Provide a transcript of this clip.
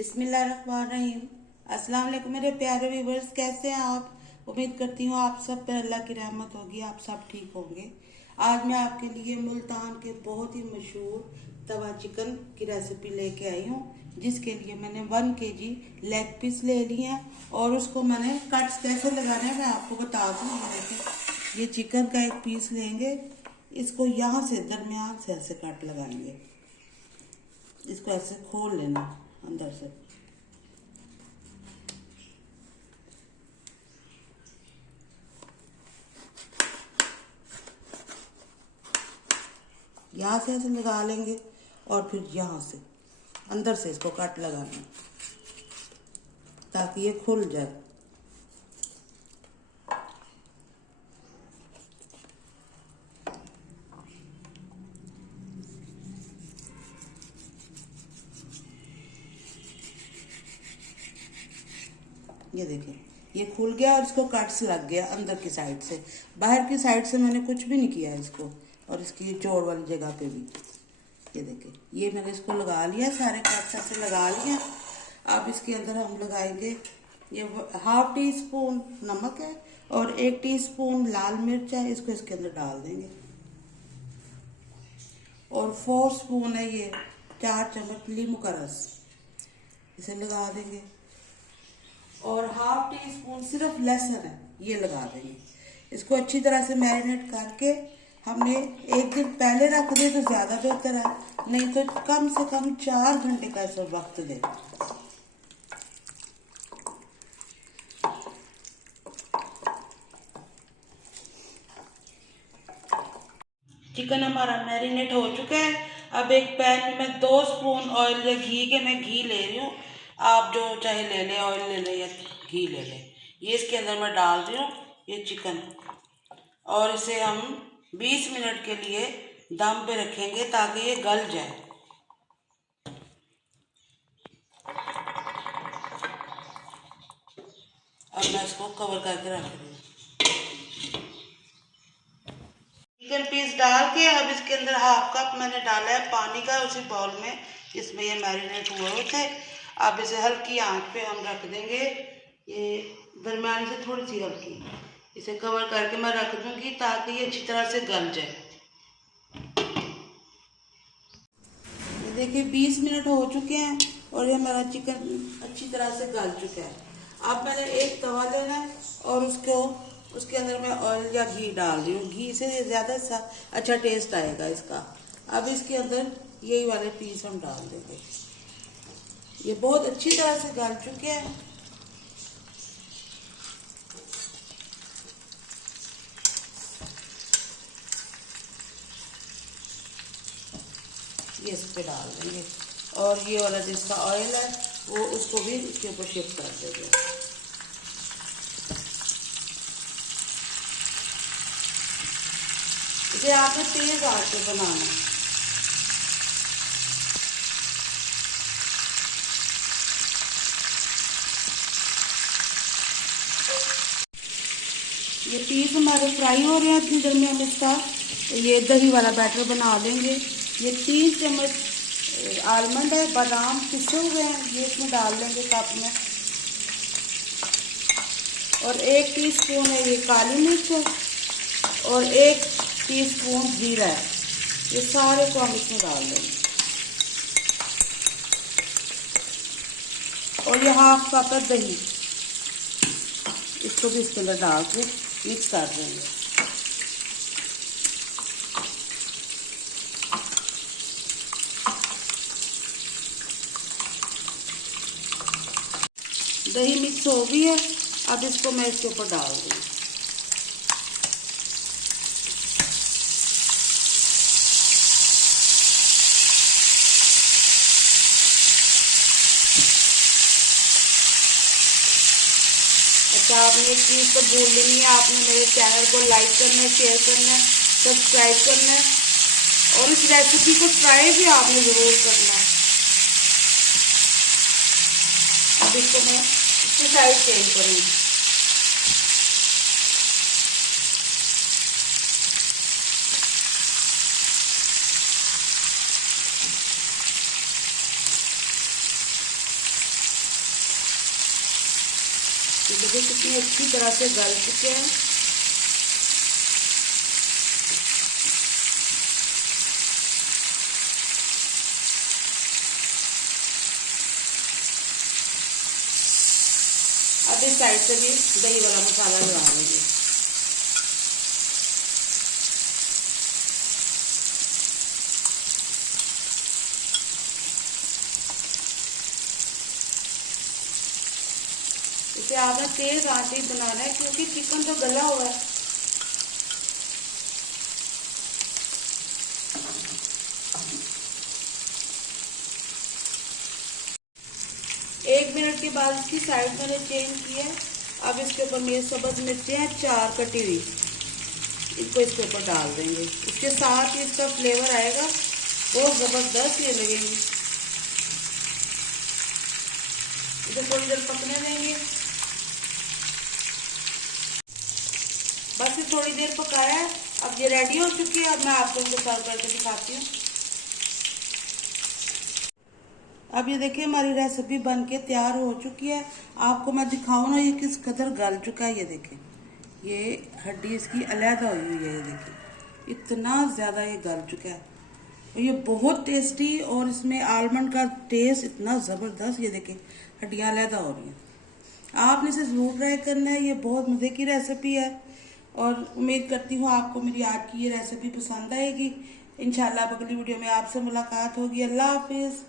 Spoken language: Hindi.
बिस्मिल्लाहिर्रहमानिर्रहीम। अस्सलाम वालेकुम मेरे प्यारे व्यूवर्स, कैसे हैं आप? उम्मीद करती हूँ आप सब पर अल्लाह की रहमत होगी, आप सब ठीक होंगे। आज मैं आपके लिए मुल्तान के बहुत ही मशहूर तवा चिकन की रेसिपी लेके आई हूँ, जिसके लिए मैंने 1 kg लेग पीस ले लिए हैं और उसको मैंने कट्स कैसे लगाने हैं मैं आपको बता दूँ। ये देखिए, ये चिकन का एक पीस लेंगे, इसको यहाँ से दरमियान से ऐसे कट लगाएंगे, इसको ऐसे खोल लेना अंदर से। यहाँ से ऐसे लगा लेंगे और फिर यहाँ से अंदर से इसको कट लगाना ताकि ये खुल जाए। ये देखिए, ये खुल गया और इसको कट्स लग गया अंदर की साइड से। बाहर की साइड से मैंने कुछ भी नहीं किया इसको, और इसकी जोड़ वाली जगह पे भी ये देखिए, ये मैंने इसको लगा लिया, सारे कट्स ऐसे लगा लिए। अब इसके अंदर हम लगाएंगे, ये 1/2 टीस्पून नमक है और 1 टीस्पून लाल मिर्च है, इसको इसके अंदर डाल देंगे। और 4 स्पून है ये 4 चम्मच नींबू का रस, इसे लगा देंगे। और 1/2 टीस्पून सिर्फ लहसुन है, ये लगा देंगे। इसको अच्छी तरह से मैरिनेट करके हमने 1 दिन पहले रख दे तो ज़्यादा बेहतर है, नहीं तो कम से कम 4 घंटे का इस वक्त दे। चिकन हमारा मैरिनेट हो चुका है। अब एक पैन में मैं 2 स्पून ऑयल या घी के, मैं घी ले रही हूँ, आप जो चाहे ले लें, ऑयल ले लें या घी ले लें। ये इसके अंदर मैं डाल रही हूँ ये चिकन, और इसे हम 20 मिनट के लिए दम पे रखेंगे ताकि ये गल जाए। अब मैं इसको कवर करके रख रही हूँ। चिकन पीस डाल के अब इसके अंदर 1/2 कप मैंने डाला है पानी का, उसी बाउल में इसमें ये मैरिनेट हुए हुए थे। अब इसे हल्की आंच पे हम रख देंगे, ये दरमियानी से थोड़ी सी हल्की, इसे कवर करके मैं रख दूंगी ताकि ये अच्छी तरह से गल जाए। ये देखिए 20 मिनट हो चुके हैं और ये हमारा चिकन अच्छी तरह से गल चुका है। अब मैंने एक तवा लेना है और उसके अंदर मैं ऑयल या घी डाल रही हूँ। घी से ज़्यादा अच्छा टेस्ट आएगा इसका। अब इसके अंदर यही वाले पीस हम डाल देंगे। ये बहुत अच्छी तरह से गल चुके हैं। ये इस पे डाल देंगे और ये वाला जिसका ऑयल है वो उसको भी इसके ऊपर शिफ्ट कर देंगे। इसे आपने तेज आंच पे बनाना है। ये पीस हमारे फ्राई हो रहे हैं, इतनी देर में हम इसका ये दही वाला बैटर बना लेंगे। ये 3 चम्मच आलमंड है, बादाम पिसे हुए हैं, ये इसमें डाल लेंगे कप में। और 1 टीस्पून है ये काली मिर्च है और 1 टीस्पून जीरा है, ये सारे को हम इसमें डाल देंगे। और ये 1/2 कप है दही, इसको भी इसके अंदर डाल के मिक्स कर देंगे। दही मिक्स हो गई है, अब इसको मैं इसके ऊपर डाल दूँगी। अच्छा, आपने एक चीज़ तो भूल लेनी है, आपने मेरे चैनल को लाइक करना है, शेयर करना है, सब्सक्राइब करना है और इस रेसिपी को ट्राई भी आपने ज़रूर करना है। अब इसको मैं इसकी साइड चेंज करूँगी। ये देखिए कितनी अच्छी तरह से गल चुके हैं। अब इस साइड से भी दही वाला मसाला लगा लेंगे। इसे आपने तेज आंच ही बनाना है क्योंकि चिकन तो गला हुआ है। एक मिनट के बाद इसकी साइड मैंने चेंज की है। अब इसके ऊपर मेरी सब्ज मिर्चें हैं 4 कटी हुई, इसको इसके ऊपर डाल देंगे। इसके साथ ही इसका फ्लेवर आएगा, बहुत जबरदस्त ये लगेगी। इसे थोड़ी देर पकने देंगे। बस ये थोड़ी देर पकाया है, अब ये रेडी हो चुकी है। अब मैं आपको इनको सर्व करके दिखाती हूँ। अब ये देखिए हमारी रेसिपी बनके तैयार हो चुकी है। आपको मैं दिखाऊँ ना ये किस कदर गल चुका है। ये देखिए ये हड्डी इसकी अलहदा हुई हुई है। ये देखिए इतना ज़्यादा ये गल चुका है। ये बहुत टेस्टी और इसमें आलमंड का टेस्ट इतना ज़बरदस्त। ये देखिए हड्डियाँ अलहदा हो रही हैं। आपने इसे ज़रूर ट्राई करना है। ये बहुत मज़े की रेसिपी है और उम्मीद करती हूँ आपको मेरी आज की ये रेसिपी पसंद आएगी। इंशाल्लाह अगली वीडियो में आपसे मुलाकात होगी। अल्लाह हाफिज़।